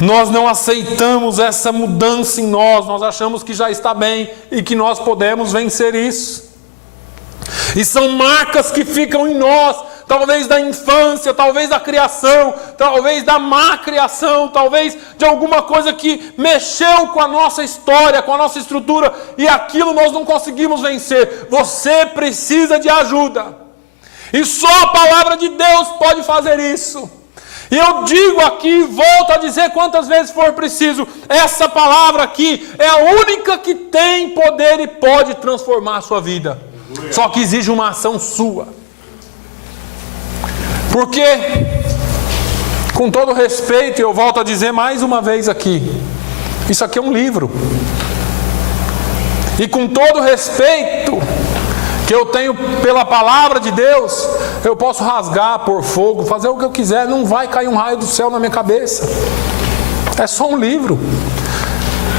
nós não aceitamos essa mudança em nós achamos que já está bem e que nós podemos vencer isso. E são marcas que ficam em nós, talvez da infância, talvez da criação, talvez da má criação, talvez de alguma coisa que mexeu com a nossa história, com a nossa estrutura, e aquilo nós não conseguimos vencer. Você precisa de ajuda, e só a palavra de Deus pode fazer isso. E eu digo aqui, volto a dizer quantas vezes for preciso, essa palavra aqui é a única que tem poder e pode transformar a sua vida. Só que exige uma ação sua. Porque, com todo respeito, eu volto a dizer mais uma vez aqui, isso aqui é um livro. E com todo respeito que eu tenho pela palavra de Deus, eu posso rasgar, pôr fogo, fazer o que eu quiser, não vai cair um raio do céu na minha cabeça. É só um livro.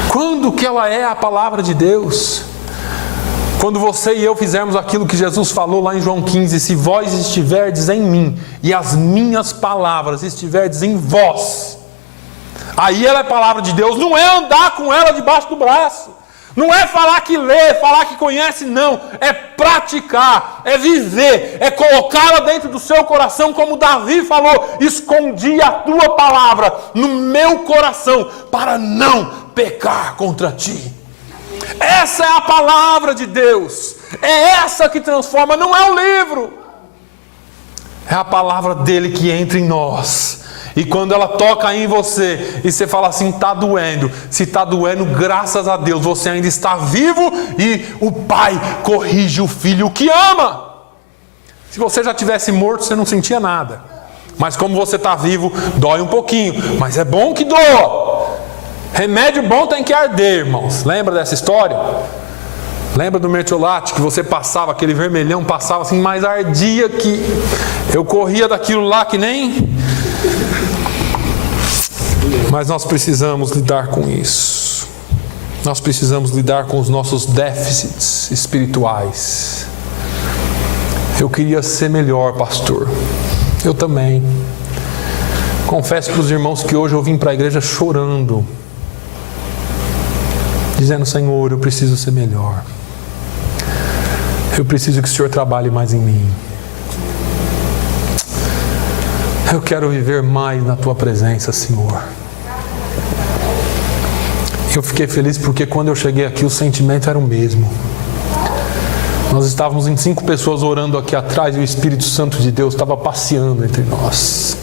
Quando que ela é a palavra de Deus? Quando você e eu fizermos aquilo que Jesus falou lá em João 15, se vós estiverdes em mim, e as minhas palavras estiverdes em vós, aí ela é palavra de Deus. Não é andar com ela debaixo do braço, não é falar que lê, falar que conhece, não. É praticar, é viver, é colocá-la dentro do seu coração, como Davi falou: escondi a tua palavra no meu coração, para não pecar contra ti. Essa é a palavra de Deus, é essa que transforma, não é o livro. É a palavra dele que entra em nós. E quando ela toca em você, e você fala assim, está doendo. Se está doendo, graças a Deus, você ainda está vivo, e o pai corrige o filho que ama. Se você já tivesse morto, você não sentia nada. Mas como você está vivo, dói um pouquinho. Mas é bom que doa. Remédio bom tem que arder, irmãos. Lembra dessa história? Lembra do mertiolate, que você passava, aquele vermelhão passava assim, mas ardia, que eu corria daquilo lá que nem... Mas nós precisamos lidar com isso. Nós precisamos lidar com os nossos déficits espirituais. Eu queria ser melhor, pastor. Eu também. Confesso para os irmãos que hoje eu vim para a igreja chorando, dizendo: Senhor, eu preciso ser melhor. Eu preciso que o Senhor trabalhe mais em mim. Eu quero viver mais na Tua presença, Senhor. Eu fiquei feliz porque quando eu cheguei aqui o sentimento era o mesmo. Nós estávamos em 5 pessoas orando aqui atrás e o Espírito Santo de Deus estava passeando entre nós.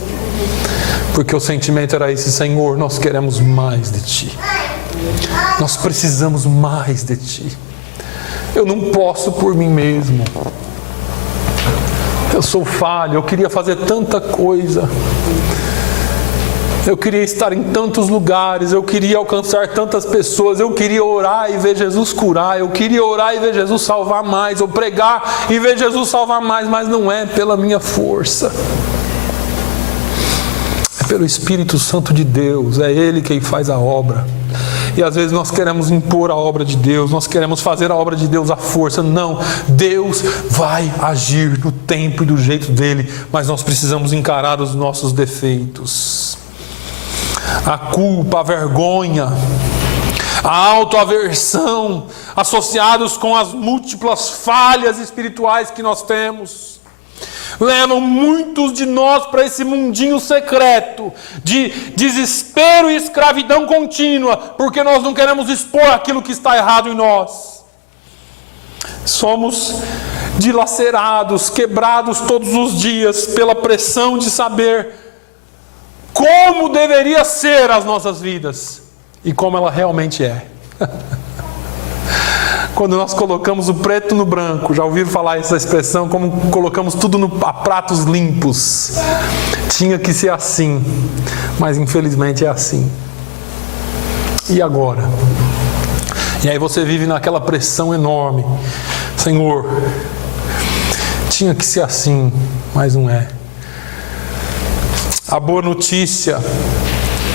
Porque o sentimento era esse: Senhor, nós queremos mais de Ti. Nós precisamos mais de Ti. Eu não posso por mim mesmo. Eu sou falho, eu queria fazer tanta coisa. Eu queria estar em tantos lugares, eu queria alcançar tantas pessoas, eu queria orar e ver Jesus curar, eu queria orar e ver Jesus salvar mais, ou pregar e ver Jesus salvar mais, mas não é pela minha força. É pelo Espírito Santo de Deus, é Ele quem faz a obra. E às vezes nós queremos impor a obra de Deus, nós queremos fazer a obra de Deus à força. Não, Deus vai agir no tempo e do jeito dele, mas nós precisamos encarar os nossos defeitos. A culpa, a vergonha, a autoaversão, associados com as múltiplas falhas espirituais que nós temos, levam muitos de nós para esse mundinho secreto de desespero e escravidão contínua, porque nós não queremos expor aquilo que está errado em nós. Somos dilacerados, quebrados todos os dias pela pressão de saber como deveria ser as nossas vidas e como ela realmente é. Quando nós colocamos o preto no branco, já ouviram falar essa expressão, como colocamos tudo a pratos limpos. Tinha que ser assim, mas infelizmente é assim. E agora? E aí você vive naquela pressão enorme. Senhor, tinha que ser assim, mas não é. A boa notícia,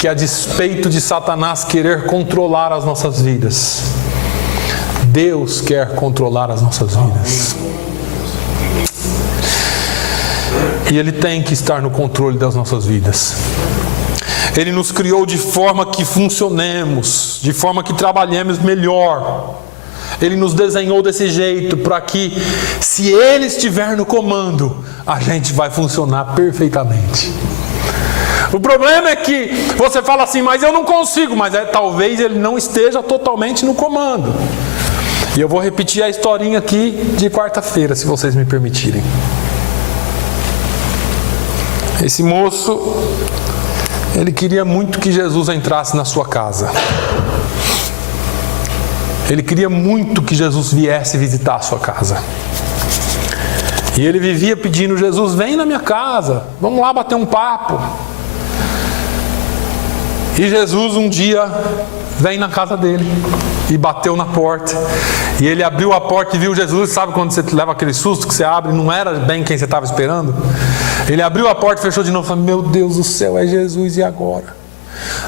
que a despeito de Satanás querer controlar as nossas vidas, Deus quer controlar as nossas vidas. E Ele tem que estar no controle das nossas vidas. Ele nos criou de forma que funcionemos, de forma que trabalhemos melhor. Ele nos desenhou desse jeito para que, se Ele estiver no comando, a gente vai funcionar perfeitamente. O problema é que você fala assim, mas eu não consigo, mas talvez Ele não esteja totalmente no comando. E eu vou repetir a historinha aqui de quarta-feira, se vocês me permitirem. Esse moço, ele queria muito que Jesus entrasse na sua casa. Ele queria muito que Jesus viesse visitar a sua casa. E ele vivia pedindo, Jesus, vem na minha casa, vamos lá bater um papo. E Jesus um dia vem na casa dele e bateu na porta. E ele abriu a porta e viu Jesus. Sabe quando você leva aquele susto que você abre e não era bem quem você estava esperando? Ele abriu a porta e fechou de novo e falou, meu Deus do céu, é Jesus, e agora?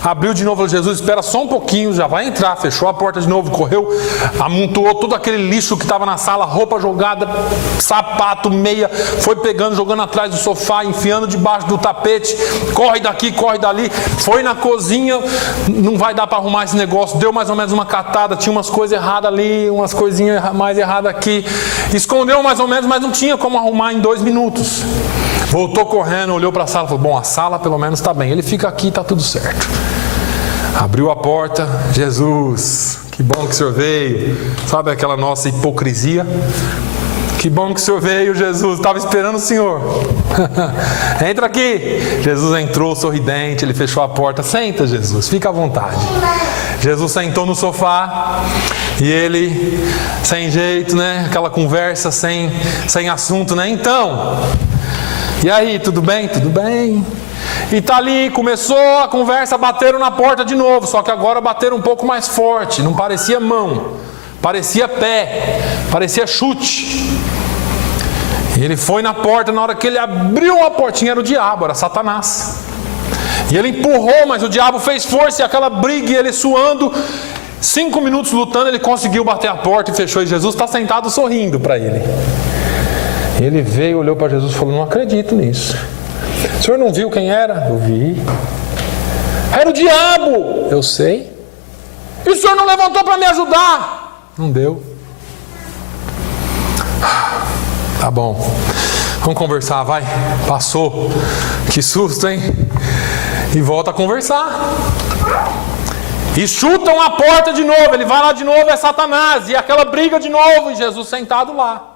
Abriu de novo, falou, Jesus, espera só um pouquinho, já vai entrar. Fechou a porta de novo, correu, amontoou todo aquele lixo que estava na sala, roupa jogada, sapato, meia, foi pegando, jogando atrás do sofá, enfiando debaixo do tapete, corre daqui, corre dali, foi na cozinha, não vai dar para arrumar esse negócio, deu mais ou menos uma catada, tinha umas coisas erradas ali, umas coisinhas mais erradas aqui, escondeu mais ou menos, mas não tinha como arrumar em 2 minutos. Voltou correndo, olhou para a sala e falou, bom, a sala pelo menos está bem, ele fica aqui, está tudo certo. Abriu a porta, Jesus, que bom que o Senhor veio. Sabe aquela nossa hipocrisia? Que bom que o Senhor veio, Jesus, estava esperando o Senhor. Entra aqui. Jesus entrou sorridente, ele fechou a porta. Senta, Jesus, fica à vontade. Jesus sentou no sofá e ele, sem jeito, né? Aquela conversa sem assunto, né? Então, e aí, tudo bem? Tudo bem. E tá ali, começou a conversa, bateram na porta de novo, só que agora bateram um pouco mais forte, não parecia mão, parecia pé, parecia chute. E ele foi na porta, na hora que ele abriu a portinha era o diabo, era Satanás. E ele empurrou, mas o diabo fez força e aquela briga, e ele suando, 5 minutos lutando, ele conseguiu bater a porta e fechou, e Jesus está sentado sorrindo para ele. Ele veio, olhou para Jesus e falou, não acredito nisso. O senhor não viu quem era? Eu vi. Era o diabo. Eu sei. E o senhor não levantou para me ajudar? Não deu. Tá bom. Vamos conversar, vai. Passou. Que susto, hein? E volta a conversar. E chutam a porta de novo. Ele vai lá de novo, é Satanás. E aquela briga de novo. E Jesus sentado lá.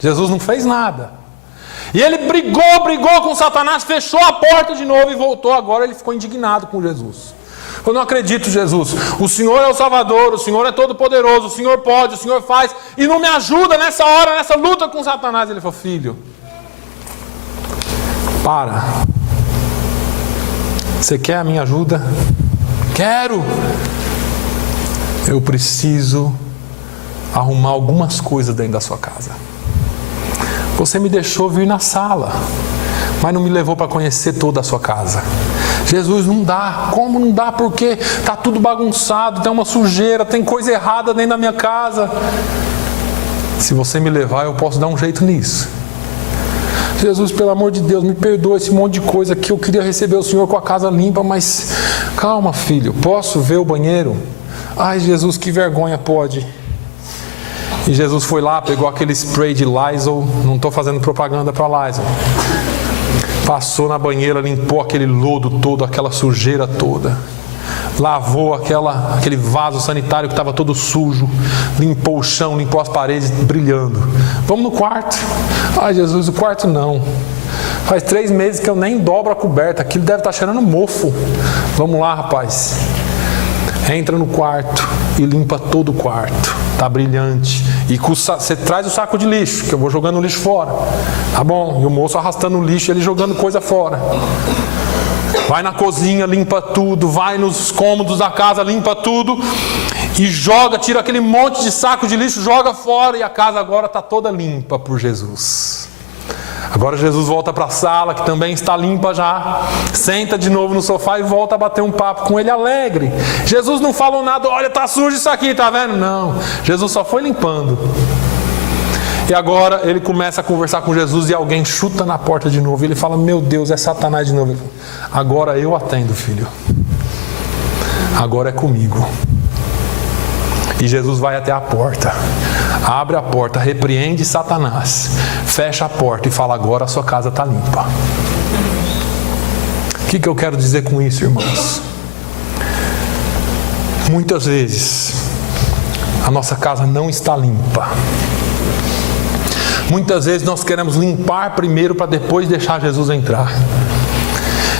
Jesus não fez nada. E ele brigou com Satanás, fechou a porta de novo e voltou. Agora ele ficou indignado com Jesus. Eu não acredito, Jesus. O Senhor é o Salvador, o Senhor é todo poderoso, o Senhor pode, o Senhor faz. E não me ajuda nessa hora, nessa luta com Satanás. Ele falou, filho, para. Você quer a minha ajuda? Quero. Eu preciso arrumar algumas coisas dentro da sua casa. Você me deixou vir na sala, mas não me levou para conhecer toda a sua casa. Jesus, não dá. Como não dá? Porque está tudo bagunçado, tem uma sujeira, tem coisa errada dentro da minha casa. Se você me levar, eu posso dar um jeito nisso. Jesus, pelo amor de Deus, me perdoa esse monte de coisa aqui. Eu queria receber o Senhor com a casa limpa, mas calma, filho, posso ver o banheiro? Ai, Jesus, que vergonha, pode. E Jesus foi lá, pegou aquele spray de Lysol, não estou fazendo propaganda para Lysol. Passou na banheira, limpou aquele lodo todo, aquela sujeira toda. Lavou aquele vaso sanitário que estava todo sujo. Limpou o chão, limpou as paredes, brilhando. Vamos no quarto. Ai, Jesus, o quarto não. Faz 3 meses que eu nem dobro a coberta. Aquilo deve estar cheirando mofo. Vamos lá, rapaz. Entra no quarto e limpa todo o quarto. Está brilhante. E você traz o saco de lixo, que eu vou jogando o lixo fora. Tá bom. E o moço arrastando o lixo e ele jogando coisa fora. Vai na cozinha, limpa tudo. Vai nos cômodos da casa, limpa tudo. E joga, tira aquele monte de saco de lixo, joga fora. E a casa agora está toda limpa por Jesus. Agora Jesus volta para a sala, que também está limpa já. Senta de novo no sofá e volta a bater um papo com ele alegre. Jesus não falou nada, olha, está sujo isso aqui, tá vendo? Não, Jesus só foi limpando. E agora ele começa a conversar com Jesus e alguém chuta na porta de novo. Ele fala: meu Deus, é Satanás de novo. Agora eu atendo, filho. Agora é comigo. E Jesus vai até a porta, abre a porta, repreende Satanás, fecha a porta e fala: agora a sua casa está limpa. O que eu quero dizer com isso, irmãos? Muitas vezes a nossa casa não está limpa. Muitas vezes nós queremos limpar primeiro para depois deixar Jesus entrar.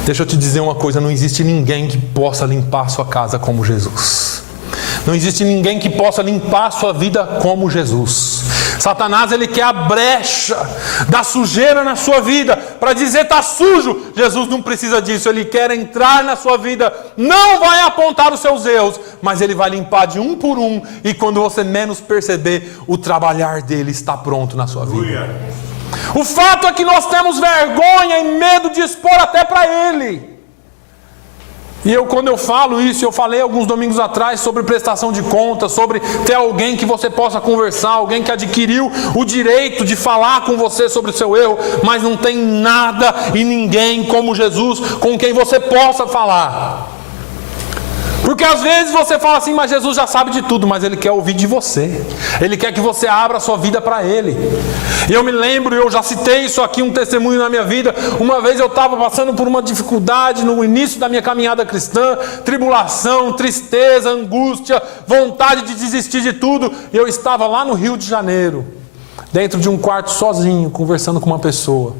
Deixa eu te dizer uma coisa: não existe ninguém que possa limpar a sua casa como Jesus. Não existe ninguém que possa limpar a sua vida como Jesus. Satanás, ele quer a brecha da sujeira na sua vida para dizer: está sujo. Jesus não precisa disso. Ele quer entrar na sua vida, não vai apontar os seus erros, mas ele vai limpar de um por um, e quando você menos perceber, o trabalhar dele está pronto na sua vida. O fato é que nós temos vergonha e medo de expor até para ele. E quando eu falo isso, eu falei alguns domingos atrás sobre prestação de contas, sobre ter alguém que você possa conversar, alguém que adquiriu o direito de falar com você sobre o seu erro, mas não tem nada e ninguém como Jesus com quem você possa falar. Porque às vezes você fala assim: mas Jesus já sabe de tudo. Mas Ele quer ouvir de você. Ele quer que você abra a sua vida para Ele. E eu me lembro, eu já citei isso aqui, um testemunho na minha vida. Uma vez eu estava passando por uma dificuldade no início da minha caminhada cristã, tribulação, tristeza, angústia, vontade de desistir de tudo. E eu estava lá no Rio de Janeiro, dentro de um quarto sozinho, conversando com uma pessoa.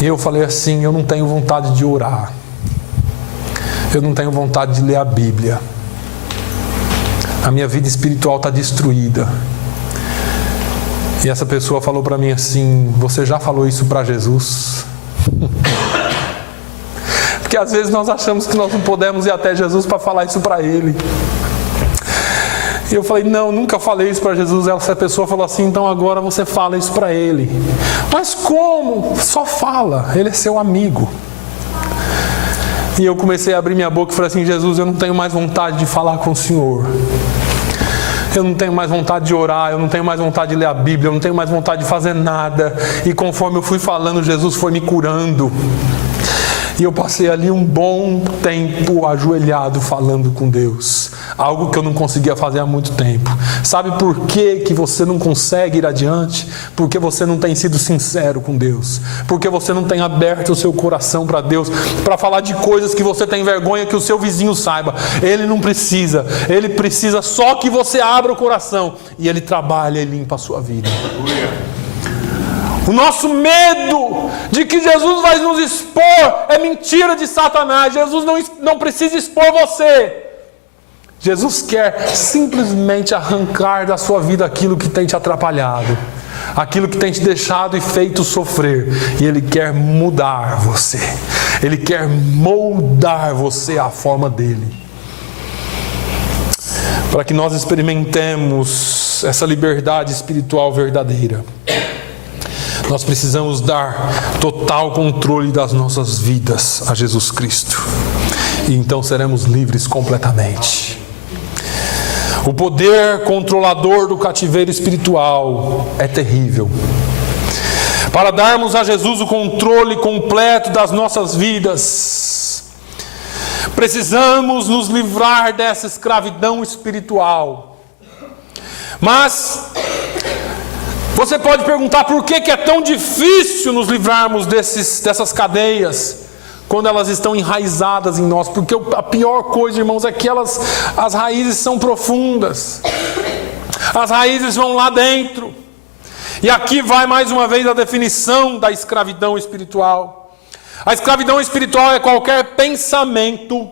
E eu falei assim: eu não tenho vontade de orar. Eu não tenho vontade de ler a Bíblia. A minha vida espiritual está destruída. E essa pessoa falou para mim assim: você já falou isso para Jesus? Porque às vezes nós achamos que nós não podemos ir até Jesus para falar isso para Ele. E eu falei: não, nunca falei isso para Jesus. Essa pessoa falou assim: então agora você fala isso para Ele. Mas como? Só fala, Ele é seu amigo. E eu comecei a abrir minha boca e falei assim: Jesus, eu não tenho mais vontade de falar com o Senhor. Eu não tenho mais vontade de orar, eu não tenho mais vontade de ler a Bíblia, eu não tenho mais vontade de fazer nada. E conforme eu fui falando, Jesus foi me curando. E eu passei ali um bom tempo ajoelhado falando com Deus. Algo que eu não conseguia fazer há muito tempo. Sabe por que você não consegue ir adiante? Porque você não tem sido sincero com Deus. Porque você não tem aberto o seu coração para Deus, para falar de coisas que você tem vergonha que o seu vizinho saiba. Ele não precisa. Ele precisa só que você abra o coração. E Ele trabalha e limpa a sua vida. O nosso medo de que Jesus vai nos expor é mentira de Satanás. Jesus não precisa expor você. Jesus quer simplesmente arrancar da sua vida aquilo que tem te atrapalhado, aquilo que tem te deixado e feito sofrer. E Ele quer mudar você. Ele quer moldar você à forma dEle, para que nós experimentemos essa liberdade espiritual verdadeira. Nós precisamos dar total controle das nossas vidas a Jesus Cristo. E então seremos livres completamente. O poder controlador do cativeiro espiritual é terrível. Para darmos a Jesus o controle completo das nossas vidas, precisamos nos livrar dessa escravidão espiritual. Mas você pode perguntar: por que é tão difícil nos livrarmos dessas cadeias quando elas estão enraizadas em nós? Porque a pior coisa, irmãos, é que as raízes são profundas. As raízes vão lá dentro. E aqui vai mais uma vez a definição da escravidão espiritual. A escravidão espiritual é qualquer pensamento,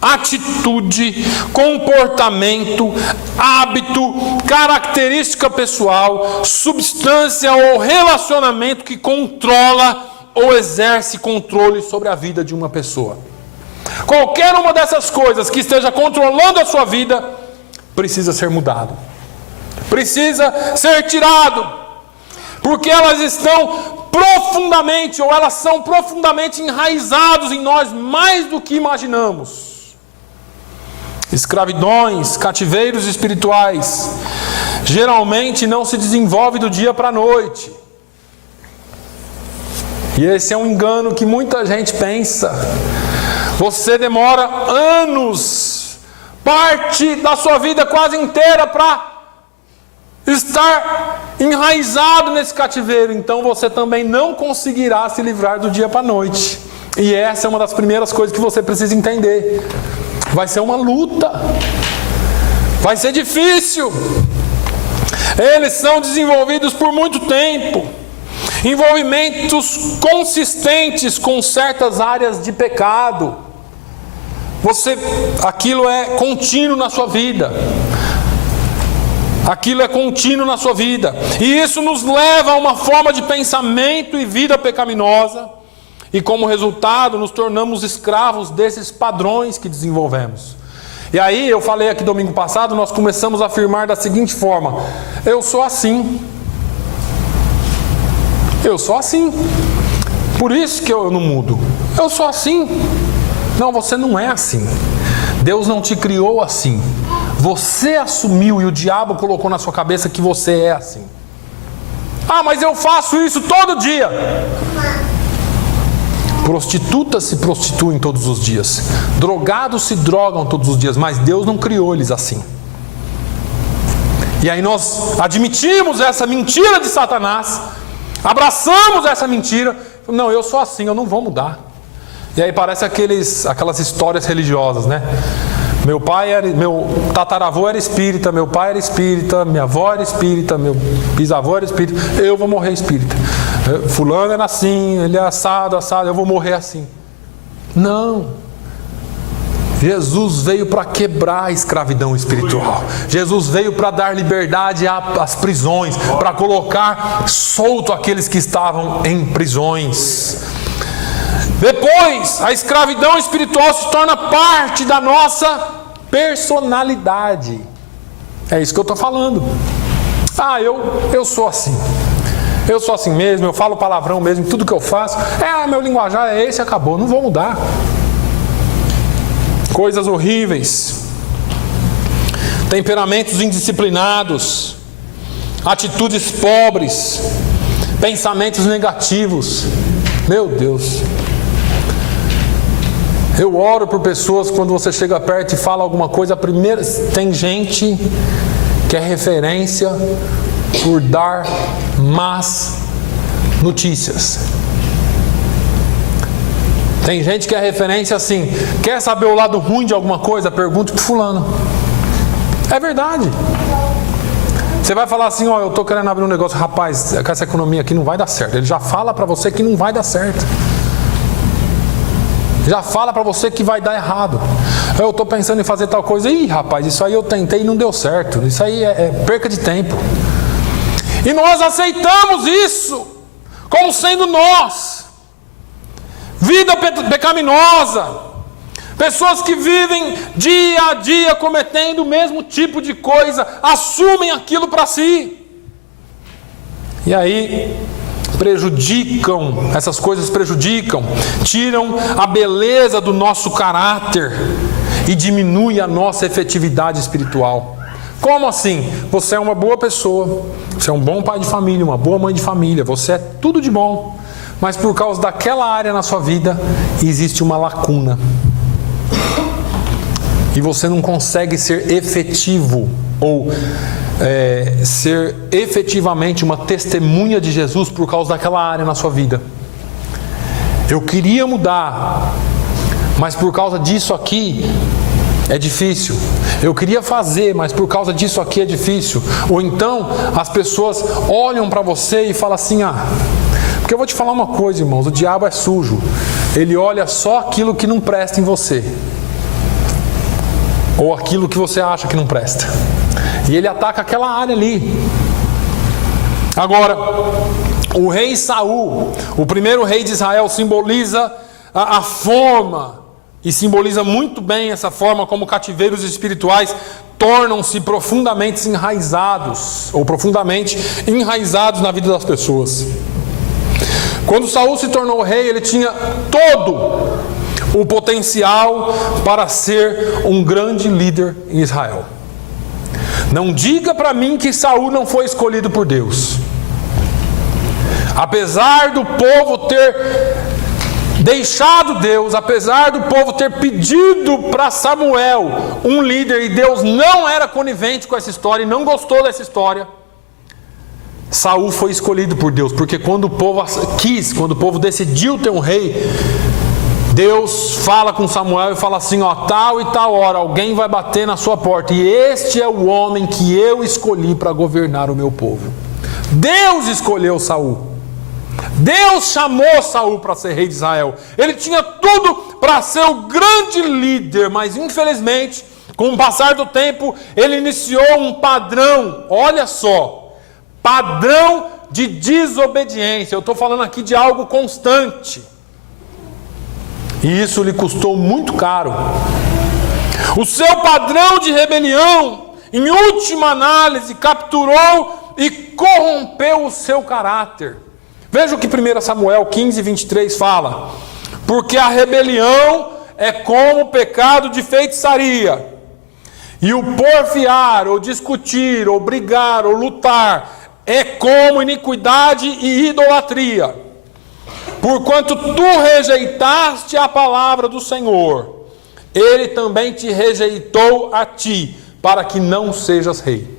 atitude, comportamento, hábito, característica pessoal, substância ou relacionamento que controla ou exerce controle sobre a vida de uma pessoa. Qualquer uma dessas coisas que esteja controlando a sua vida precisa ser mudado, precisa ser tirado, porque elas estão profundamente, ou elas são profundamente enraizadas em nós, mais do que imaginamos. Escravidões, cativeiros espirituais geralmente não se desenvolve do dia para a noite. E esse é um engano que muita gente pensa. Você demora anos, parte da sua vida quase inteira para estar enraizado nesse cativeiro. Então você também não conseguirá se livrar do dia para a noite. E essa é uma das primeiras coisas que você precisa entender. Vai ser uma luta. Vai ser difícil. Eles são desenvolvidos por muito tempo. Envolvimentos consistentes com certas áreas de pecado. Aquilo é contínuo na sua vida. Aquilo é contínuo na sua vida. E isso nos leva a uma forma de pensamento e vida pecaminosa. E como resultado, nos tornamos escravos desses padrões que desenvolvemos. E aí, eu falei aqui domingo passado, nós começamos a afirmar da seguinte forma: eu sou assim. Eu sou assim. Por isso que eu não mudo. Eu sou assim. Não, você não é assim. Deus não te criou assim. Você assumiu e o diabo colocou na sua cabeça que você é assim. Ah, mas eu faço isso todo dia. Prostitutas se prostituem todos os dias. Drogados se drogam todos os dias. Mas Deus não criou eles assim. E aí nós admitimos essa mentira de Satanás. Abraçamos essa mentira. Não, eu sou assim, eu não vou mudar. E aí parece aquelas histórias religiosas, né? Meu tataravô era espírita, meu pai era espírita, minha avó era espírita, meu bisavô era espírita, eu vou morrer espírita. Fulano era assim, ele é assado, eu vou morrer assim. Não. Jesus veio para quebrar a escravidão espiritual. Jesus veio para dar liberdade às prisões, para colocar solto aqueles que estavam em prisões. Depois, a escravidão espiritual se torna parte da nossa personalidade. É isso que eu estou falando. Ah, eu sou assim. Eu sou assim mesmo, eu falo palavrão mesmo, tudo que eu faço. Meu linguajar é esse, acabou, não vou mudar. Coisas horríveis. Temperamentos indisciplinados. Atitudes pobres. Pensamentos negativos. Meu Deus. Eu oro por pessoas, quando você chega perto e fala alguma coisa, tem gente que é referência por dar más notícias. Tem gente que é referência assim: quer saber o lado ruim de alguma coisa? Pergunte para fulano. É verdade. Você vai falar assim: eu estou querendo abrir um negócio, rapaz, com essa economia aqui não vai dar certo. Ele já fala para você que não vai dar certo. Já fala para você que vai dar errado. Eu estou pensando em fazer tal coisa. Ih, rapaz, isso aí eu tentei e não deu certo. Isso aí é perca de tempo. E nós aceitamos isso como sendo nós. Vida pecaminosa. Pessoas que vivem dia a dia cometendo o mesmo tipo de coisa, assumem aquilo para si. E aí essas coisas prejudicam, tiram a beleza do nosso caráter e diminuem a nossa efetividade espiritual. Como assim? Você é uma boa pessoa, você é um bom pai de família, uma boa mãe de família, você é tudo de bom, mas por causa daquela área na sua vida existe uma lacuna. E você não consegue ser efetivo ou ser efetivamente uma testemunha de Jesus por causa daquela área na sua vida. Eu queria mudar, mas por causa disso aqui é difícil. Eu queria fazer, mas por causa disso aqui é difícil. Ou então as pessoas olham para você e falam assim: porque eu vou te falar uma coisa, irmãos, o diabo é sujo. Ele olha só aquilo que não presta em você, ou aquilo que você acha que não presta, e ele ataca aquela área ali. Agora, o rei Saul, o primeiro rei de Israel, simboliza a forma, e simboliza muito bem essa forma como cativeiros espirituais tornam-se profundamente enraizados na vida das pessoas. Quando Saul se tornou rei, ele tinha todo o potencial para ser um grande líder em Israel. Não diga para mim que Saul não foi escolhido por Deus. Apesar do povo ter deixado Deus, apesar do povo ter pedido para Samuel um líder, e Deus não era conivente com essa história e não gostou dessa história, Saul foi escolhido por Deus, porque quando o povo decidiu ter um rei, Deus fala com Samuel e fala assim, tal e tal hora alguém vai bater na sua porta, e este é o homem que eu escolhi para governar o meu povo. Deus escolheu Saul. Deus chamou Saul para ser rei de Israel. Ele tinha tudo para ser o grande líder, mas infelizmente, com o passar do tempo, ele iniciou um padrão, olha só, padrão de desobediência. Eu estou falando aqui de algo constante. E isso lhe custou muito caro. O seu padrão de rebelião, em última análise, capturou e corrompeu o seu caráter. Veja o que 1 Samuel 15, 23 fala. Porque a rebelião é como o pecado de feitiçaria, e o porfiar, ou discutir, ou brigar, ou lutar, é como iniquidade e idolatria. Porquanto tu rejeitaste a palavra do Senhor, Ele também te rejeitou a ti, para que não sejas rei.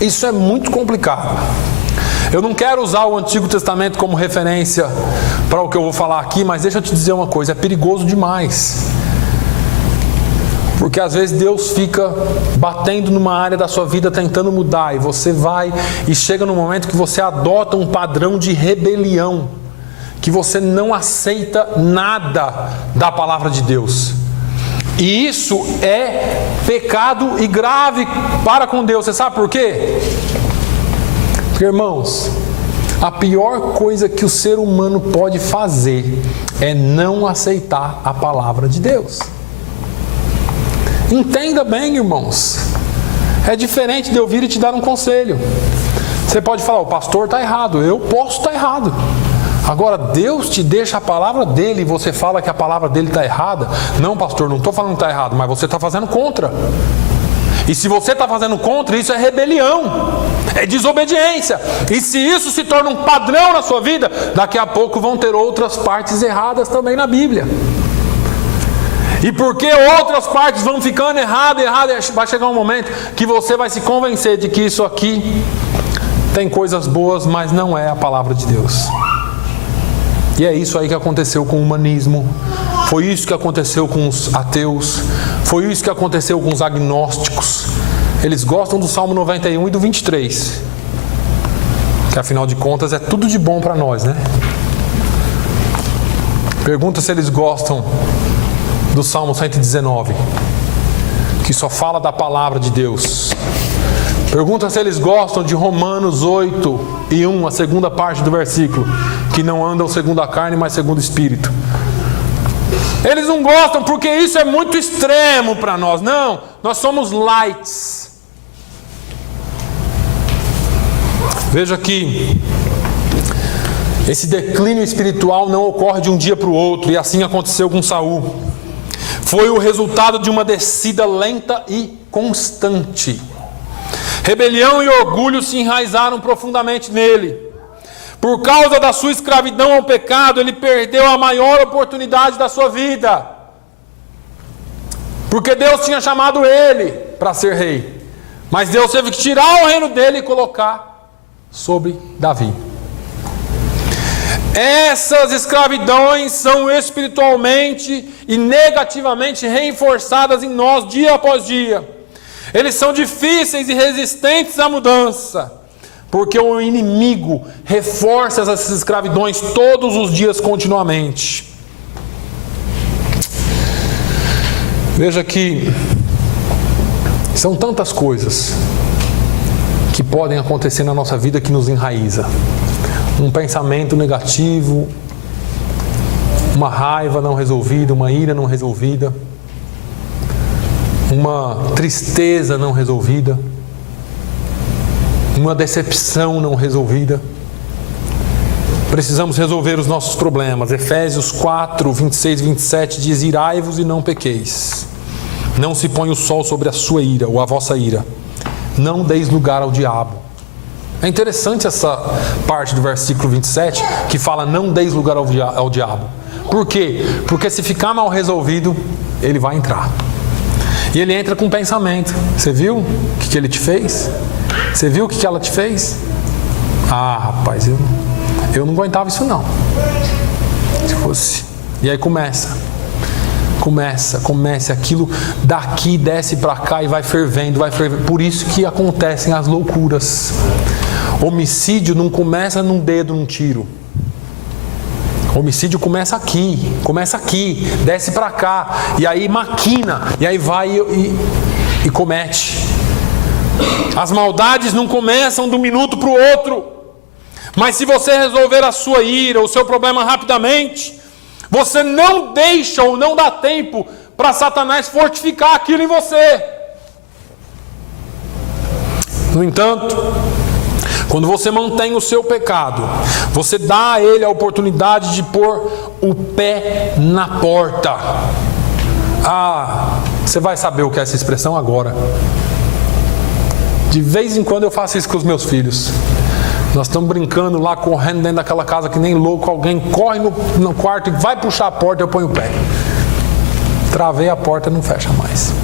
Isso é muito complicado. Eu não quero usar o Antigo Testamento como referência para o que eu vou falar aqui, mas deixa eu te dizer uma coisa, é perigoso demais. Porque às vezes Deus fica batendo numa área da sua vida, tentando mudar, e você vai e chega no momento que você adota um padrão de rebelião, que você não aceita nada da palavra de Deus. E isso é pecado e grave para com Deus. Você sabe por quê? Porque, irmãos, a pior coisa que o ser humano pode fazer é não aceitar a palavra de Deus. Entenda bem, irmãos. É diferente de eu vir e te dar um conselho. Você pode falar, o pastor está errado. Eu posso estar errado. Agora, Deus te deixa a palavra dele e você fala que a palavra dele está errada. Não, pastor, não estou falando que está errado, mas você está fazendo contra. E se você está fazendo contra, isso é rebelião, é desobediência. E se isso se torna um padrão na sua vida, daqui a pouco vão ter outras partes erradas também na Bíblia. E porque outras partes vão ficando erradas, vai chegar um momento que você vai se convencer de que isso aqui tem coisas boas, mas não é a palavra de Deus. E é isso aí que aconteceu com o humanismo. Foi isso que aconteceu com os ateus. Foi isso que aconteceu com os agnósticos. Eles gostam do Salmo 91 e do 23. Que afinal de contas é tudo de bom para nós, né? Pergunta se eles gostam do Salmo 119, que só fala da palavra de Deus. Pergunta se eles gostam de Romanos 8 e 1, a segunda parte do versículo, que não andam segundo a carne, mas segundo o Espírito. Eles não gostam porque isso é muito extremo para nós. Não, nós somos lights. Veja que esse declínio espiritual não ocorre de um dia para o outro, e assim aconteceu com Saul. Foi o resultado de uma descida lenta e constante. Rebelião e orgulho se enraizaram profundamente nele. Por causa da sua escravidão ao pecado, ele perdeu a maior oportunidade da sua vida. Porque Deus tinha chamado ele para ser rei. Mas Deus teve que tirar o reino dele e colocar sobre Davi. Essas escravidões são espiritualmente e negativamente reforçadas em nós dia após dia. Eles são difíceis e resistentes à mudança, porque o inimigo reforça essas escravidões todos os dias continuamente. Veja que são tantas coisas que podem acontecer na nossa vida que nos enraiza. Um pensamento negativo, uma raiva não resolvida, uma ira não resolvida, uma tristeza não resolvida, uma decepção não resolvida. Precisamos resolver os nossos problemas. Efésios 4, 26 e 27 diz: irai-vos e não pequeis. Não se põe o sol sobre a sua ira, ou a vossa ira. Não deis lugar ao diabo. É interessante essa parte do versículo 27, que fala não deis lugar ao diabo. Por quê? Porque se ficar mal resolvido, ele vai entrar. E ele entra com pensamento. Você viu o que ele te fez? Você viu o que ela te fez? Ah, rapaz, eu não aguentava isso não. Se fosse. E aí começa, aquilo daqui desce para cá e vai fervendo. Por isso que acontecem as loucuras. Homicídio não começa num dedo, num tiro. Homicídio começa aqui, desce para cá, e aí maquina, e aí vai e comete. As maldades não começam de um minuto para o outro. Mas se você resolver a sua ira, o seu problema rapidamente, você não deixa ou não dá tempo para Satanás fortificar aquilo em você. No entanto, quando você mantém o seu pecado, você dá a ele a oportunidade de pôr o pé na porta. Ah, você vai saber o que é essa expressão agora. De vez em quando eu faço isso com os meus filhos. Nós estamos brincando lá, correndo dentro daquela casa que nem louco. Alguém corre no quarto e vai puxar a porta, eu ponho o pé. Travei a porta, não fecha mais.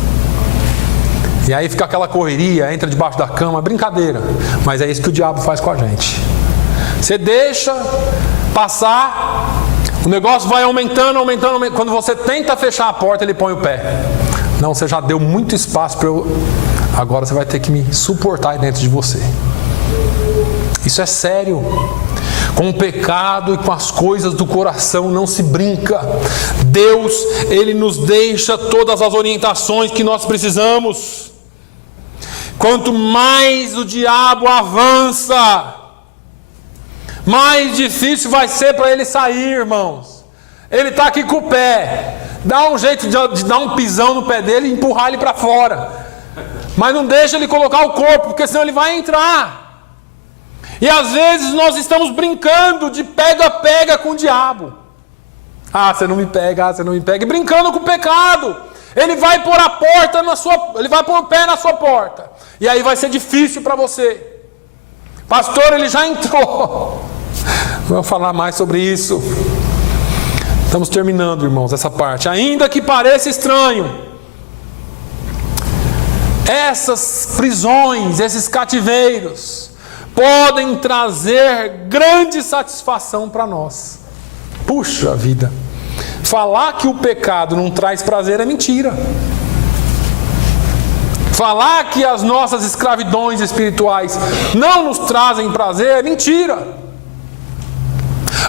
E aí fica aquela correria, entra debaixo da cama, brincadeira. Mas é isso que o diabo faz com a gente. Você deixa passar, o negócio vai aumentando. Quando você tenta fechar a porta, ele põe o pé. Não, você já deu muito espaço para eu... Agora você vai ter que me suportar aí dentro de você. Isso é sério. Com o pecado e com as coisas do coração não se brinca. Deus, Ele nos deixa todas as orientações que nós precisamos. Quanto mais o diabo avança, mais difícil vai ser para ele sair, irmãos. Ele está aqui com o pé. Dá um jeito de dar um pisão no pé dele e empurrar ele para fora. Mas não deixa ele colocar o corpo, porque senão ele vai entrar. E às vezes nós estamos brincando de pega-pega com o diabo. Ah, você não me pega, e brincando com o pecado. Ele vai pôr a porta ele vai pôr o pé na sua porta. E aí vai ser difícil para você. Pastor, ele já entrou. Vamos falar mais sobre isso. Estamos terminando, irmãos, essa parte. Ainda que pareça estranho, essas prisões, esses cativeiros, podem trazer grande satisfação para nós. Puxa vida, falar que o pecado não traz prazer é mentira. Falar que as nossas escravidões espirituais não nos trazem prazer é mentira.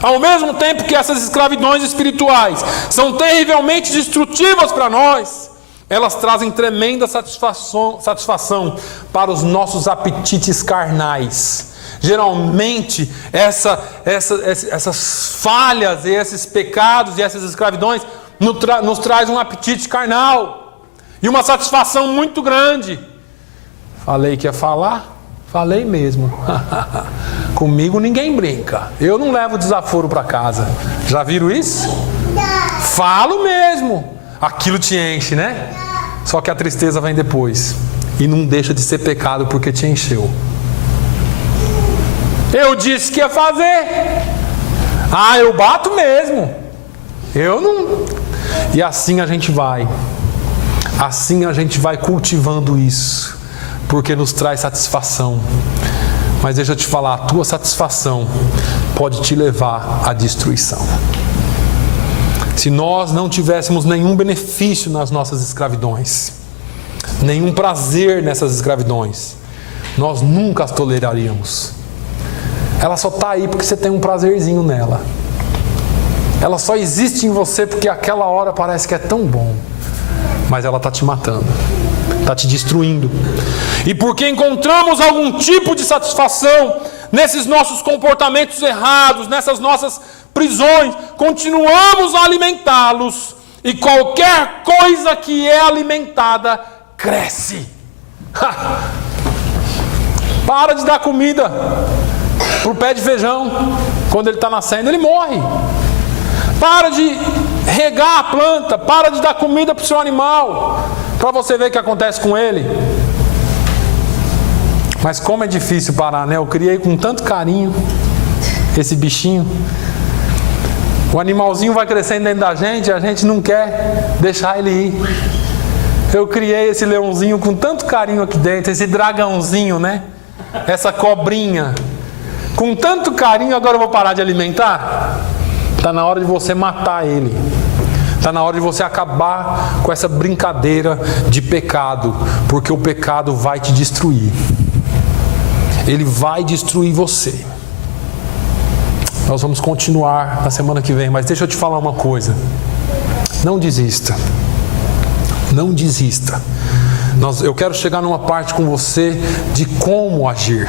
Ao mesmo tempo que essas escravidões espirituais são terrivelmente destrutivas para nós, elas trazem tremenda satisfação para os nossos apetites carnais. Geralmente, essas falhas, e esses pecados e essas escravidões nos trazem um apetite carnal e uma satisfação muito grande. Falei que ia falar? Falei mesmo. Comigo ninguém brinca. Eu não levo desaforo para casa. Já viram isso? Falo mesmo. Aquilo te enche, né? Só que a tristeza vem depois. E não deixa de ser pecado porque te encheu. Eu disse que ia fazer. Ah, eu bato mesmo. Eu não. E assim a gente vai. Assim a gente vai cultivando isso. Porque nos traz satisfação. Mas deixa eu te falar, a tua satisfação pode te levar à destruição. Se nós não tivéssemos nenhum benefício nas nossas escravidões, nenhum prazer nessas escravidões, nós nunca as toleraríamos. Ela só está aí porque você tem um prazerzinho nela. Ela só existe em você porque aquela hora parece que é tão bom. Mas ela está te matando, está te destruindo. E porque encontramos algum tipo de satisfação nesses nossos comportamentos errados, nessas nossas prisões, continuamos a alimentá-los. E qualquer coisa que é alimentada, cresce. Para de dar comida para o pé de feijão. Quando ele está nascendo, ele morre. Para de regar a planta. Para de dar comida para o seu animal. para você ver o que acontece com ele. Mas como é difícil parar, né? Eu criei com tanto carinho esse bichinho. O animalzinho vai crescendo dentro da gente e a gente não quer deixar ele ir. Eu criei esse leãozinho com tanto carinho aqui dentro, esse dragãozinho, né? Essa cobrinha. Com tanto carinho, agora eu vou parar de alimentar? Está na hora de você matar ele. Está na hora de você acabar com essa brincadeira de pecado, porque o pecado vai te destruir. Ele vai destruir você. Nós vamos continuar na semana que vem, mas deixa eu te falar uma coisa. Não desista. Não desista. Eu quero chegar numa parte com você de como agir.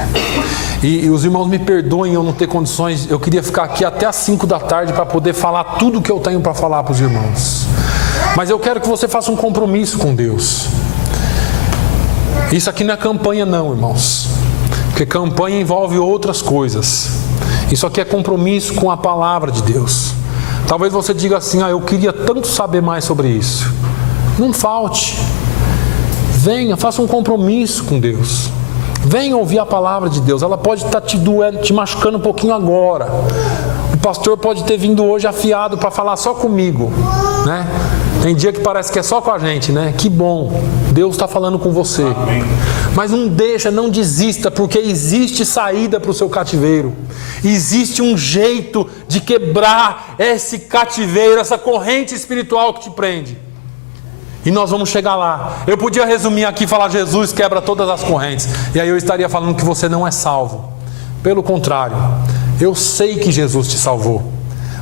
E os irmãos me perdoem eu não ter condições. Eu queria ficar aqui até às 5 da tarde para poder falar tudo que eu tenho para falar para os irmãos. Mas eu quero que você faça um compromisso com Deus. Isso aqui não é campanha não, irmãos. Porque campanha envolve outras coisas. Isso aqui é compromisso com a palavra de Deus. Talvez você diga assim, eu queria tanto saber mais sobre isso. Não falte. Venha, faça um compromisso com Deus. Venha ouvir a palavra de Deus. Ela pode estar te doendo, te machucando um pouquinho agora. O pastor pode ter vindo hoje afiado para falar só comigo, né? Tem dia que parece que é só com a gente, né? Que bom, Deus está falando com você. Amém. Mas não deixa, não desista, porque existe saída para o seu cativeiro. Existe um jeito de quebrar esse cativeiro, essa corrente espiritual que te prende. E nós vamos chegar lá. Eu podia resumir aqui e falar: Jesus quebra todas as correntes. E aí eu estaria falando que você não é salvo. Pelo contrário, eu sei que Jesus te salvou.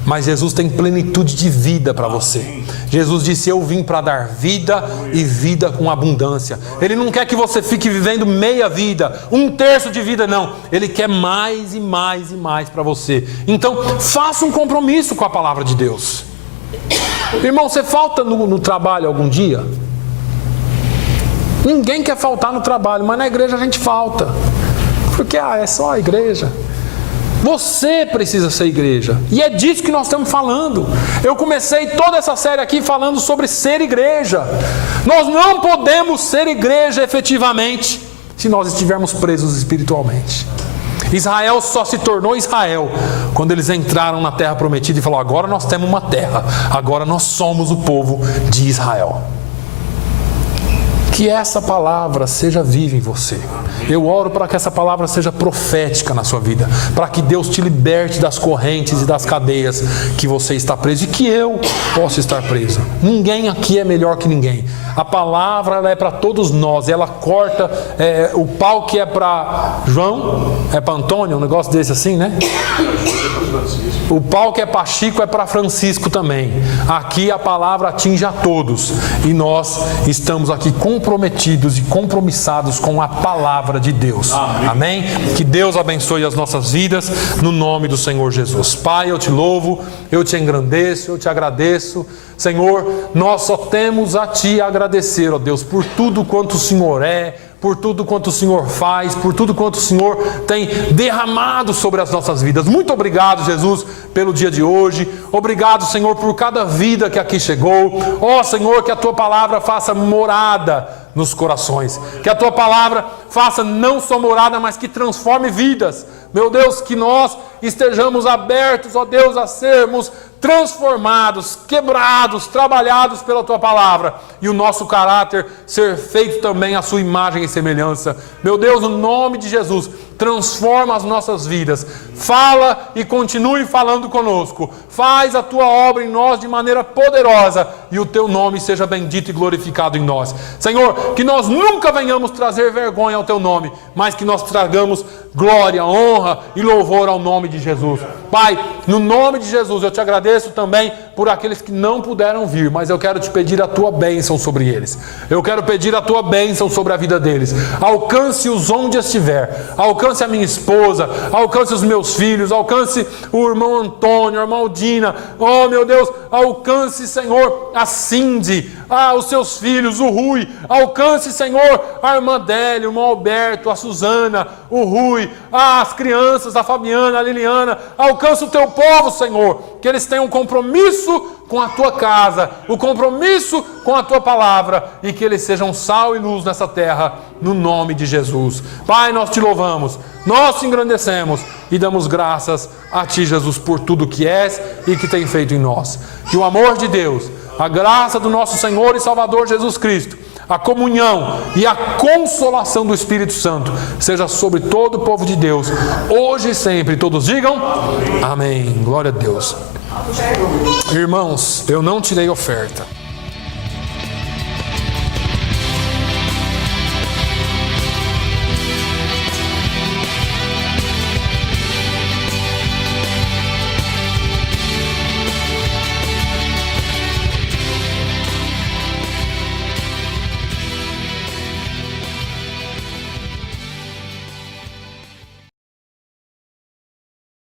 Mas Jesus tem plenitude de vida para você. Jesus disse: eu vim para dar vida e vida com abundância. Ele não quer que você fique vivendo meia vida, 1/3 de vida, não. Ele quer mais e mais e mais para você. Então, faça um compromisso com a palavra de Deus. Irmão, você falta no trabalho algum dia? Ninguém quer faltar no trabalho, mas na igreja a gente falta. Porque é só a igreja. Você precisa ser igreja. E é disso que nós estamos falando. Eu comecei toda essa série aqui falando sobre ser igreja. Nós não podemos ser igreja efetivamente se nós estivermos presos espiritualmente. Israel só se tornou Israel quando eles entraram na terra prometida e falaram: agora nós temos uma terra, agora nós somos o povo de Israel. Que essa palavra seja viva em você. Eu oro para que essa palavra seja profética na sua vida, para que Deus te liberte das correntes e das cadeias que você está preso e que eu possa estar preso. Ninguém aqui é melhor que ninguém. A palavra ela é para todos nós. Ela corta o pau que é para João, é para Antônio, um negócio desse assim, né? O pau que é para Chico é para Francisco também. Aqui a palavra atinge a todos. E nós estamos aqui comprometidos e compromissados com a palavra de Deus. Amém? Que Deus abençoe as nossas vidas no nome do Senhor Jesus. Pai, eu te louvo, eu te engrandeço, eu te agradeço. Senhor, nós só temos a Ti agradecer, ó Deus, por tudo quanto o Senhor é, por tudo quanto o Senhor faz, por tudo quanto o Senhor tem derramado sobre as nossas vidas. Muito obrigado, Jesus, pelo dia de hoje. Obrigado, Senhor, por cada vida que aqui chegou. Ó Senhor, que a Tua palavra faça morada nos corações. Que a Tua palavra faça não só morada, mas que transforme vidas. Meu Deus, que nós estejamos abertos, ó Deus, a sermos transformados, quebrados, trabalhados pela Tua palavra. E o nosso caráter ser feito também à Sua imagem e semelhança. Meu Deus, no nome de Jesus, transforma as nossas vidas. Fala e continue falando conosco. Faz a Tua obra em nós de maneira poderosa. E o Teu nome seja bendito e glorificado em nós. Senhor, que nós nunca venhamos trazer vergonha ao Teu nome, mas que nós tragamos glória, honra e louvor ao nome de Jesus. Pai, no nome de Jesus, eu te agradeço também por aqueles que não puderam vir, mas eu quero te pedir a Tua bênção sobre eles. Eu quero pedir a Tua bênção sobre a vida deles. Alcance-os onde estiver. Alcance a minha esposa, alcance os meus filhos, alcance o irmão Antônio, a irmã Dina. Oh, meu Deus, alcance, Senhor, a Cindy, os seus filhos, o Rui. Alcance, Senhor, a irmã Délia, o irmão Alberto, a Suzana, o Rui, as crianças, a Fabiana, a Liliana. Alcance o Teu povo, Senhor, que eles tenham tenham um compromisso com a tua casa, o compromisso com a tua palavra, e que eles sejam sal e luz nessa terra, no nome de Jesus. Pai, nós te louvamos, nós te engrandecemos e damos graças a ti, Jesus, por tudo que és e que tem feito em nós. Que o amor de Deus, a graça do nosso Senhor e Salvador Jesus Cristo, a comunhão e a consolação do Espírito Santo seja sobre todo o povo de Deus, hoje e sempre. Todos digam amém. Glória a Deus. Irmãos, eu não tirei oferta.